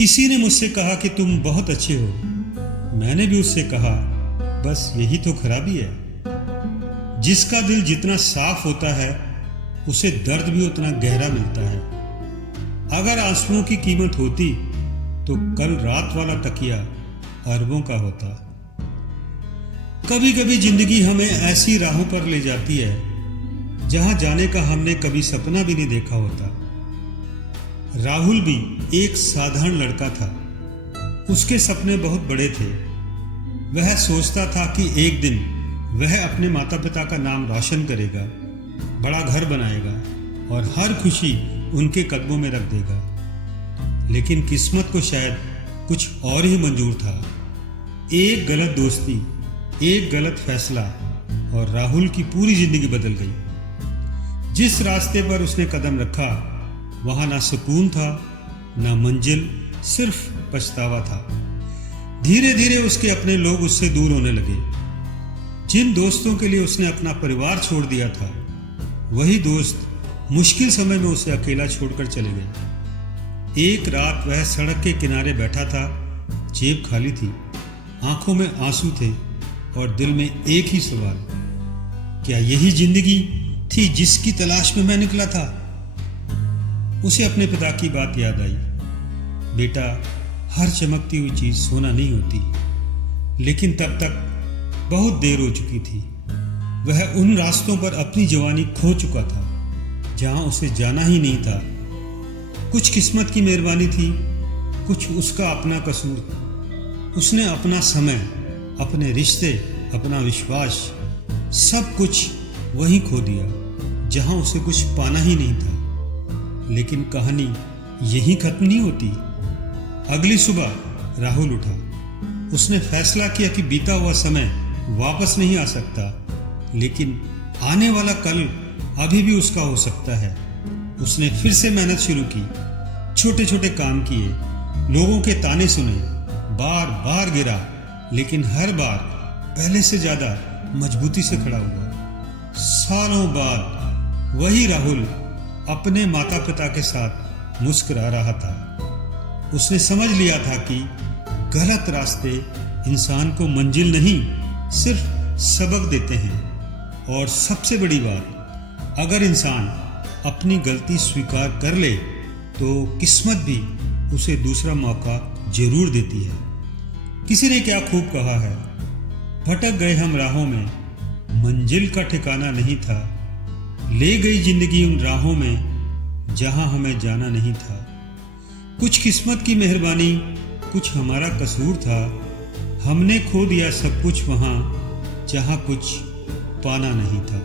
किसी ने मुझसे कहा कि तुम बहुत अच्छे हो। मैंने भी उससे कहा बस यही तो खराबी है। जिसका दिल जितना साफ होता है उसे दर्द भी उतना गहरा मिलता है। अगर आंसुओं की कीमत होती तो कल रात वाला तकिया अरबों का होता। कभी कभी जिंदगी हमें ऐसी राहों पर ले जाती है जहां जाने का हमने कभी सपना भी नहीं देखा होता। राहुल भी एक साधारण लड़का था। उसके सपने बहुत बड़े थे। वह सोचता था कि एक दिन वह अपने माता पिता का नाम रोशन करेगा, बड़ा घर बनाएगा और हर खुशी उनके कदमों में रख देगा। लेकिन किस्मत को शायद कुछ और ही मंजूर था। एक गलत दोस्ती, एक गलत फैसला और राहुल की पूरी जिंदगी बदल गई। जिस रास्ते पर उसने कदम रखा वहां ना सुकून था, ना मंजिल, सिर्फ पछतावा था। धीरे धीरे उसके अपने लोग उससे दूर होने लगे। जिन दोस्तों के लिए उसने अपना परिवार छोड़ दिया था, वही दोस्त मुश्किल समय में उसे अकेला छोड़कर चले गए। एक रात वह सड़क के किनारे बैठा था। जेब खाली थी, आंखों में आंसू थे और दिल में एक ही सवाल, क्या यही जिंदगी थी जिसकी तलाश में मैं निकला था? उसे अपने पिता की बात याद आई। बेटा, हर चमकती हुई चीज सोना नहीं होती। लेकिन तब तक बहुत देर हो चुकी थी। वह उन रास्तों पर अपनी जवानी खो चुका था जहां उसे जाना ही नहीं था। कुछ किस्मत की मेहरबानी थी, कुछ उसका अपना कसूर। उसने अपना समय, अपने रिश्ते, अपना विश्वास, सब कुछ वहीं खो दिया जहां उसे कुछ पाना ही नहीं था। लेकिन कहानी यहीं खत्म नहीं होती। अगली सुबह राहुल उठा। उसने फैसला किया कि बीता हुआ समय वापस नहीं आ सकता, लेकिन आने वाला कल अभी भी उसका हो सकता है। उसने फिर से मेहनत शुरू की, छोटे छोटे काम किए, लोगों के ताने सुने, बार बार गिरा, लेकिन हर बार पहले से ज्यादा मजबूती से खड़ा हुआ। सालों बाद वही राहुल अपने माता पिता के साथ मुस्कुरा रहा था। उसने समझ लिया था कि गलत रास्ते इंसान को मंजिल नहीं, सिर्फ सबक देते हैं। और सबसे बड़ी बात, अगर इंसान अपनी गलती स्वीकार कर ले तो किस्मत भी उसे दूसरा मौका जरूर देती है। किसी ने क्या खूब कहा है, भटक गए हम राहों में, मंजिल का ठिकाना नहीं था। ले गई जिंदगी उन राहों में जहां हमें जाना नहीं था। कुछ किस्मत की मेहरबानी, कुछ हमारा कसूर था। हमने खो दिया सब कुछ वहां जहां कुछ पाना नहीं था।